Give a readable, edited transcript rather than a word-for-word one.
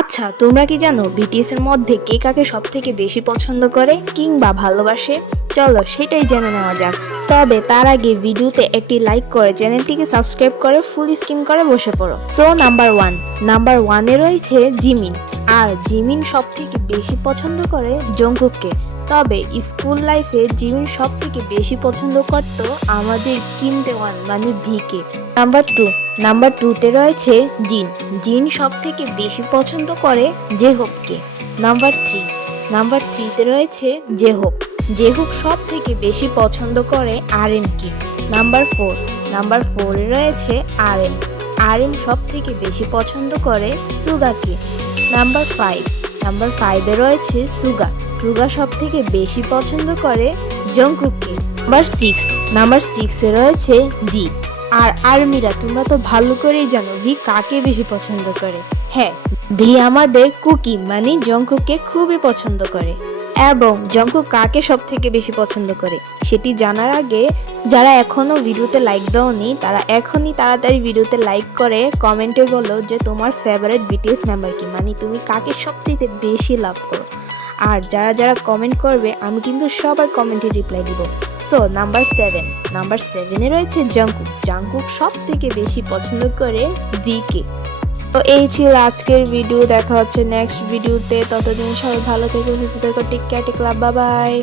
আচ্ছা, তোমরা কি জানো বিটিএস এর মধ্যে কে কাকে সব থেকে বেশি পছন্দ করে কিংবা ভালোবাসে? চলো সেটাই জেনে নেওয়া যাক। তবে তার আগে ভিডিওতে একটি লাইক করে চ্যানেলটিকে সাবস্ক্রাইব করে ফুল স্ক্রিন করে বসে পড়ো। সো নাম্বার ওয়ানে রয়েছে জিমিন। আর জিমিন সব থেকে বেশি পছন্দ করে জংকুককে। তবে স্কুল লাইফে জিমিন সব থেকে বেশি পছন্দ করত আমাদের কিম দেওয়ান মানে ভিকে। নাম্বার টুতে রয়েছে জিন। জিন সব থেকে বেশি পছন্দ করে জেহোপকে। নাম্বার থ্রিতে রয়েছে জেহোপ। জেহোপ সব থেকে বেশি পছন্দ করে আরএমকে। নাম্বার ফোরে রয়েছে আরএম। আরএম সব থেকে বেশি পছন্দ করে সুগাকে। নাম্বার ফাইভে রয়েছে সুগা। সুগা সব থেকে বেশি পছন্দ করে জংকুককে। নাম্বার সিক্সে রয়েছে ভি। আর আর্মিরা তোমরা তো ভালো করেই জানো ভি কাকে বেশি পছন্দ করে। হ্যাঁ, ভি আমাদের কুকি মানে জংকুককে খুবই পছন্দ করে। এবং জংকুক কাকে সব থেকে বেশি পছন্দ করে সেটি জানার আগে যারা এখনো ভিডিওতে লাইক দাওনি তারা এখনই তাড়াতাড়ি ভিডিওতে লাইক করে কমেন্টে বলো যে তোমার ফেভারিট বিটিএস মেম্বার কি, মানে তুমি কাকে সবচেয়ে বেশি লাভ করো। আর যারা যারা কমেন্ট করবে আমি কিন্তু সবার কমেন্টে রিপ্লাই দিব। সো নাম্বার সেভেনে রয়েছে জাংকুক। জাংকুক সব থেকে বেশি পছন্দ করে ভিকে। তো এই ছিল আজকের ভিডিও। দেখা হচ্ছে নেক্সট ভিডিওতে। ততদিন সবাই ভালো থেকো, সুস্থ থেকো, টেক কেয়ার, টেক লাভ, বাই বাই।